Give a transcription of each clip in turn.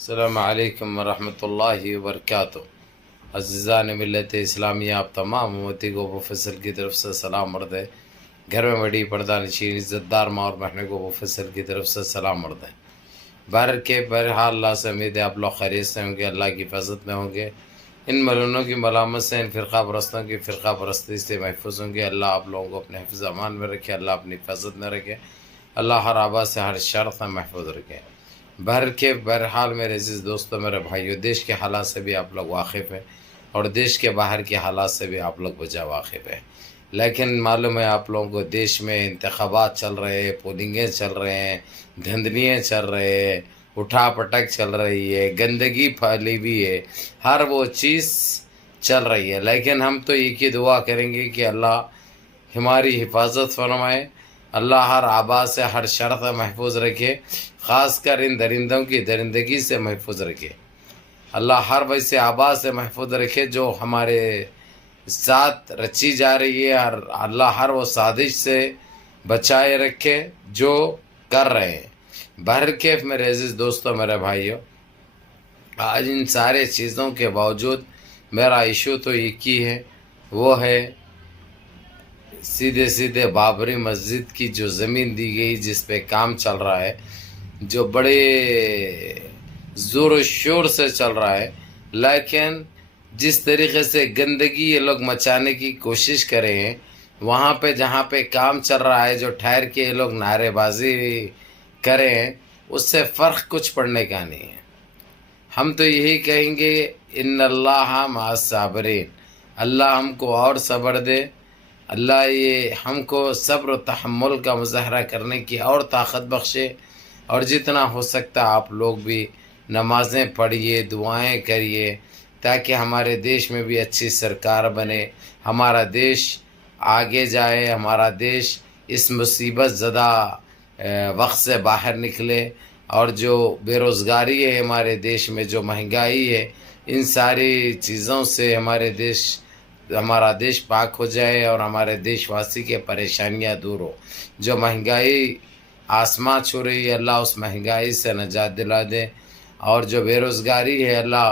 السلام علیکم ورحمۃ اللہ وبرکاتہ۔ عزیزان ملت اسلامیہ، آپ تمام امتی کو ابو فصل کی طرف سے سلام مرد ہے۔ گھر میں بڑی پردہ نشین عزت دار ماں اور بہنوں کو ابو فصل کی طرف سے سلام مرد ہے۔ بہرحال اللہ سے امید ہے آپ لوگ خیریت سے ہوں گے، اللہ کی حفاظت میں ہوں گے، ان ملونوں کی ملامت سے، ان فرقہ پرستوں کی فرقہ پرستی سے محفوظ ہوں گے۔ اللہ آپ لوگوں کو اپنے حفظ امان میں رکھے، اللہ اپنی حفاظت میں رکھے، اللہ ہر آباد سے ہر شر سے محفوظ رکھے۔ بہرحال میرے عزیز دوستوں، میرے بھائیوں، دیش کے حالات سے بھی آپ لوگ واقف ہیں اور دیش کے باہر کے حالات سے بھی آپ لوگ بجا واقف ہیں، لیکن معلوم ہے آپ لوگوں کو دیش میں انتخابات چل رہے ہیں، پولنگیں چل رہے ہیں، دھندلیاں چل رہے ہیں، اٹھا پٹک چل رہی ہے، گندگی پھیلی ہوئی ہے، ہر وہ چیز چل رہی ہے، لیکن ہم تو ایک ہی دعا کریں گے کہ اللہ ہماری حفاظت فرمائے، اللہ ہر آباد سے ہر شر سے محفوظ رکھے، خاص کر ان درندوں کی درندگی سے محفوظ رکھے، اللہ ہر ویسے آباد سے محفوظ رکھے جو ہمارے ساتھ رچی جا رہی ہے، اور اللہ ہر وہ سازش سے بچائے رکھے جو کر رہے ہیں۔ بہرکیف میرے عزیز دوستوں، میرے بھائیوں، آج ان سارے چیزوں کے باوجود میرا ایشو تو ایک ہی ہے، وہ ہے سیدھے بابری مسجد کی جو زمین دی گئی، جس پہ کام چل رہا ہے، جو بڑے زور و شور سے چل رہا ہے، لیکن جس طریقے سے گندگی یہ لوگ مچانے کی کوشش کرے ہیں، وہاں پہ جہاں پہ کام چل رہا ہے، جو ٹھہر کے یہ لوگ نعرے بازی کرے ہیں، اس سے فرق کچھ پڑنے کا نہیں ہے۔ ہم تو یہی کہیں گے، ان اللہ مع الصابرین، اللہ ہم کو اور صبر دے، اللہ یہ ہم کو صبر و تحمل کا مظاہرہ کرنے کی اور طاقت بخشے، اور جتنا ہو سکتا آپ لوگ بھی نمازیں پڑھیے، دعائیں کریے، تاکہ ہمارے دیش میں بھی اچھی سرکار بنے، ہمارا دیش آگے جائے، ہمارا دیش اس مصیبت زدہ وقت سے باہر نکلے، اور جو بے روزگاری ہے ہمارے دیش میں، جو مہنگائی ہے، ان ساری چیزوں سے ہمارا دیش پاک ہو جائے، اور ہمارے دیش واسی کے پریشانیاں دور ہو۔ جو مہنگائی آسمان چھو رہی ہے، اللہ اس مہنگائی سے نجات دلا دے، اور جو بے روزگاری ہے اللہ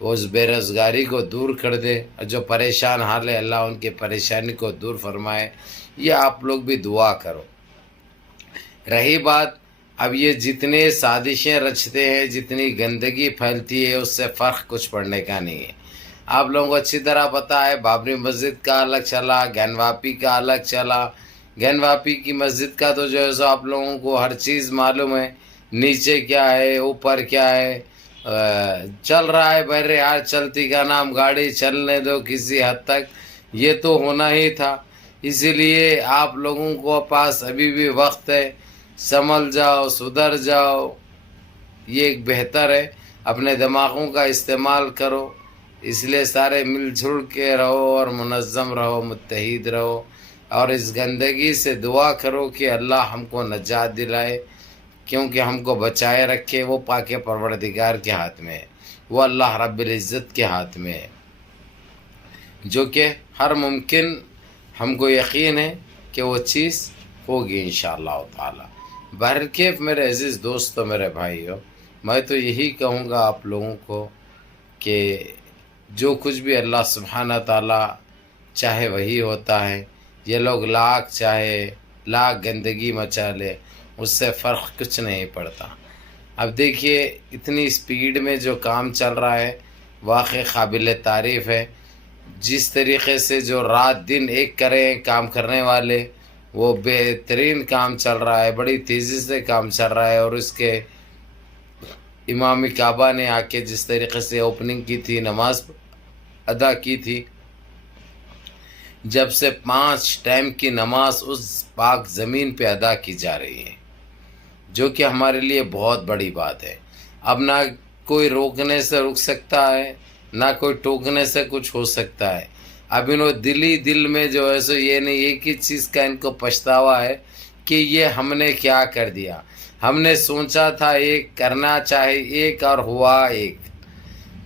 اس بے روزگاری کو دور کر دے، اور جو پریشان حال ہے اللہ ان کی پریشانی کو دور فرمائے۔ یہ آپ لوگ بھی دعا کرو۔ رہی بات اب یہ جتنے سازشیں رچتے ہیں، جتنی گندگی پھیلتی ہے، اس سے فرق کچھ پڑنے کا نہیں ہے۔ آپ لوگوں کو اچھی طرح پتہ ہے، بابری مسجد کا الگ چلا، گن واپی کا الگ چلا۔ گن واپی کی مسجد کا تو جو ہے سو آپ لوگوں کو ہر چیز معلوم ہے، نیچے کیا ہے، اوپر کیا ہے، چل رہا ہے۔ بہرحال چلتی کا نام گاڑی، چلنے دو کسی حد تک، یہ تو ہونا ہی تھا۔ اسی لیے آپ لوگوں کو پاس ابھی بھی وقت ہے، سنبھل جاؤ، سدھر جاؤ، یہ ایک بہتر ہے، اپنے دماغوں کا استعمال کرو۔ اس لیے سارے مل جل کے رہو اور منظم رہو، متحد رہو، اور اس گندگی سے دعا کرو کہ اللہ ہم کو نجات دلائے، کیونکہ ہم کو بچائے رکھے۔ وہ پاک پروردگار کے ہاتھ میں ہے، وہ اللہ رب العزت کے ہاتھ میں ہے، جو کہ ہر ممکن ہم کو یقین ہے کہ وہ چیز ہوگی انشاءاللہ تعالی۔ بہرکیف میرے عزیز دوستو، میرے بھائیوں، میں تو یہی کہوں گا آپ لوگوں کو کہ جو کچھ بھی اللہ سبحانہ تعالیٰ چاہے وہی ہوتا ہے۔ یہ لوگ لاکھ گندگی مچا لے، اس سے فرق کچھ نہیں پڑتا۔ اب دیکھیے اتنی سپیڈ میں جو کام چل رہا ہے، واقعی قابل تعریف ہے۔ جس طریقے سے جو رات دن ایک کریں کام کرنے والے، وہ بہترین کام چل رہا ہے، بڑی تیزی سے کام چل رہا ہے۔ اور اس کے امام کعبہ نے آ کے جس طریقے سے اوپننگ کی تھی، نماز ادا کی تھی، جب سے 5 ٹائم کی نماز اس پاک زمین پہ ادا کی جا رہی ہے، جو کہ ہمارے لیے بہت بڑی بات ہے۔ اب نہ کوئی روکنے سے رک سکتا ہے، نہ کوئی ٹوکنے سے کچھ ہو سکتا ہے۔ اب انہوں دل میں جو ہے سو یہ نہیں، ایک ہی چیز کا ان کو پچھتاوا ہے کہ یہ ہم نے کیا کر دیا، ہم نے سوچا تھا ایک، کرنا چاہے ایک، اور ہوا ایک۔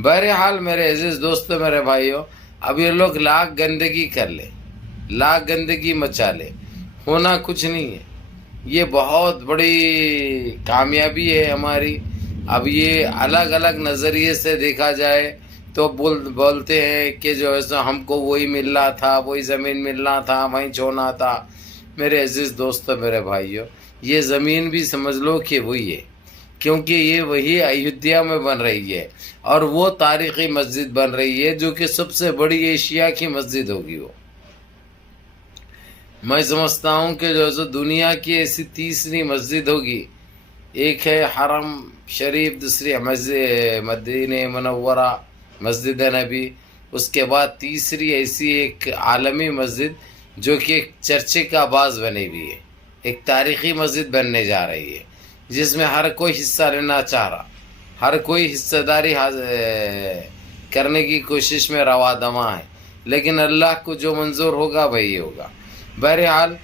بہرحال میرے عزیز دوستو، میرے بھائیوں، اب یہ لوگ لاکھ گندگی کر لے، لاکھ گندگی مچا لے، ہونا کچھ نہیں ہے۔ یہ بہت بڑی کامیابی ہے ہماری، اب یہ الگ الگ نظریے سے دیکھا جائے تو بولتے ہیں کہ جو ہے سو ہم کو وہی ملنا تھا، وہی زمین ملنا تھا، وہیں چھونا تھا۔ میرے عزیز دوستو، میرے بھائیوں، یہ زمین بھی سمجھ لو کہ وہی ہے، کیونکہ یہ وہی ایودھیا میں بن رہی ہے، اور وہ تاریخی مسجد بن رہی ہے جو کہ سب سے بڑی ایشیا کی مسجد ہوگی۔ وہ میں سمجھتا ہوں کہ جو ہے دنیا کی ایسی تیسری مسجد ہوگی، ایک ہے حرم شریف، دوسری مدینہ منورہ مسجد نبی، اس کے بعد تیسری ایسی ایک عالمی مسجد جو کہ ایک چرچے کا باز بنی ہوئی ہے، ایک تاریخی مسجد بننے جا رہی ہے، جس میں ہر کوئی حصہ لینا چاہ رہا، ہر کوئی حصہ داری کرنے کی کوشش میں روا دواں ہے، لیکن اللہ کو جو منظور ہوگا وہی ہوگا۔ بہرحال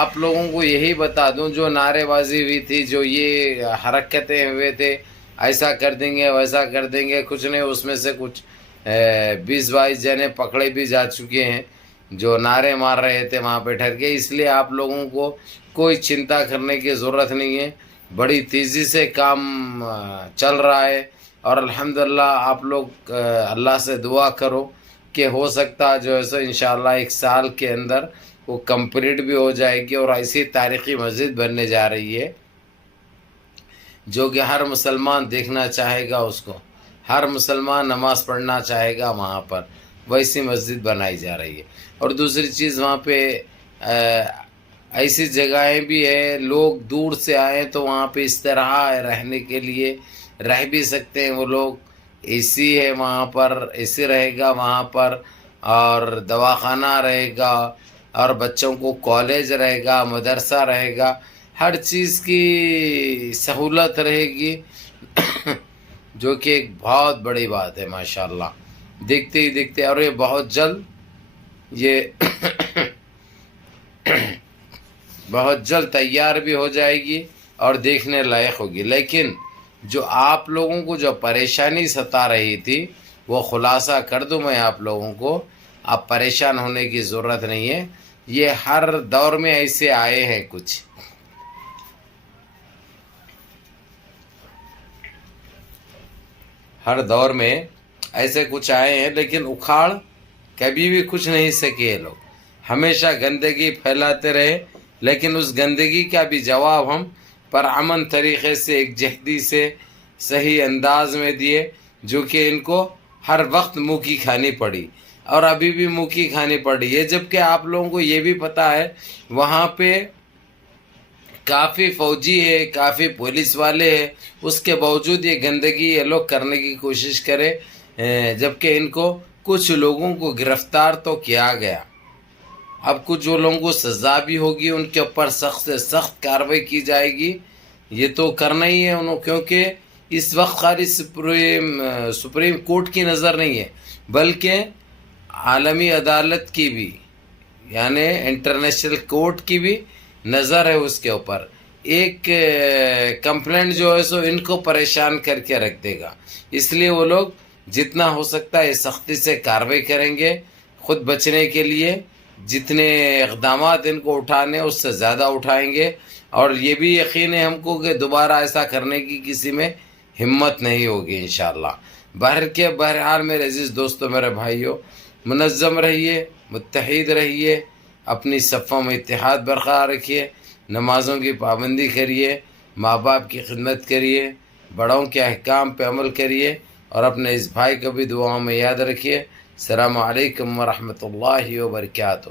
آپ لوگوں کو یہی بتا دوں، جو نعرے بازی ہوئی تھی، جو یہ حرکتیں ہوئے تھے، ایسا کر دیں گے ویسا کر دیں گے، کچھ نہیں، اس میں سے کچھ 20-22 جنے پکڑے بھی جا چکے ہیں جو نعرے مار رہے تھے وہاں پہ ٹھہر کے۔ اس لیے آپ لوگوں کو کوئی چنتا کرنے کی ضرورت نہیں ہے، بڑی تیزی سے کام چل رہا ہے، اور الحمدللہ آپ لوگ اللہ سے دعا کرو کہ ہو سکتا جو ہے سو انشاءاللہ 1 سال کے اندر وہ کمپلیٹ بھی ہو جائے گی، اور ایسی تاریخی مسجد بننے جا رہی ہے جو کہ ہر مسلمان دیکھنا چاہے گا، اس کو ہر مسلمان نماز پڑھنا چاہے گا وہاں پر، ویسی مسجد بنائی جا رہی ہے۔ اور دوسری چیز، وہاں پہ ایسی جگہیں بھی ہیں، لوگ دور سے آئیں تو وہاں پہ اس طرح رہنے کے لیے رہ بھی سکتے ہیں وہ لوگ، اے سی ہے وہاں پر، اے سی رہے گا وہاں پر، اور دواخانہ رہے گا، اور بچوں کو کالج رہے گا، مدرسہ رہے گا، ہر چیز کی سہولت رہے گی، جو کہ ایک بہت بڑی بات ہے ماشاءاللہ، دیکھتے ہی دیکھتے، اور یہ بہت جلد بہت جلد تیار بھی ہو جائے گی اور دیکھنے لائق ہوگی۔ لیکن جو آپ لوگوں کو جو پریشانی ستا رہی تھی وہ خلاصہ کر دوں میں آپ لوگوں کو، آپ پریشان ہونے کی ضرورت نہیں ہے، یہ ہر دور میں ایسے آئے ہیں، کچھ ہر دور میں ایسے کچھ آئے ہیں، لیکن اکھاڑ کبھی بھی کچھ نہیں سکے یہ لوگ، ہمیشہ گندگی پھیلاتے رہے، لیکن اس گندگی کا بھی جواب ہم پرامن طریقے سے، ایک جہدی سے، صحیح انداز میں دیے، جو کہ ان کو ہر وقت منہ کی کھانی پڑی، اور ابھی بھی منہ کی کھانی پڑ رہی ہے۔ جبکہ آپ لوگوں کو یہ بھی پتا ہے وہاں پہ کافی فوجی ہے، کافی پولیس والے ہیں، اس کے باوجود یہ گندگی یہ لوگ کرنے کی کوشش کرے، جبکہ ان کو کچھ لوگوں کو گرفتار تو کیا گیا، اب کچھ جو لوگوں کو سزا بھی ہوگی، ان کے اوپر سخت سے سخت کارروائی کی جائے گی، یہ تو کرنا ہی ہے انہوں، کیونکہ اس وقت خالی سپریم کورٹ کی نظر نہیں ہے، بلکہ عالمی عدالت کی بھی، یعنی انٹرنیشنل کورٹ کی بھی نظر ہے اس کے اوپر۔ ایک کمپلینٹ جو ہے سو ان کو پریشان کر کے رکھ دے گا، اس لیے وہ لوگ جتنا ہو سکتا ہے سختی سے کارروائی کریں گے، خود بچنے کے لیے جتنے اقدامات ان کو اٹھانے اس سے زیادہ اٹھائیں گے، اور یہ بھی یقین ہے ہم کو کہ دوبارہ ایسا کرنے کی کسی میں ہمت نہیں ہوگی انشاءاللہ۔ بہرحال میرے عزیز دوستو، میرے بھائیوں، منظم رہیے، متحد رہیے، اپنی صفوں میں اتحاد برقرار رکھیے، نمازوں کی پابندی کریے، ماں باپ کی خدمت کریے، بڑوں کے احکام پہ عمل کریے، اور اپنے اس بھائی کو بھی دعاؤں میں یاد رکھیے۔ السلام علیکم ورحمۃ اللہ وبرکاتہ۔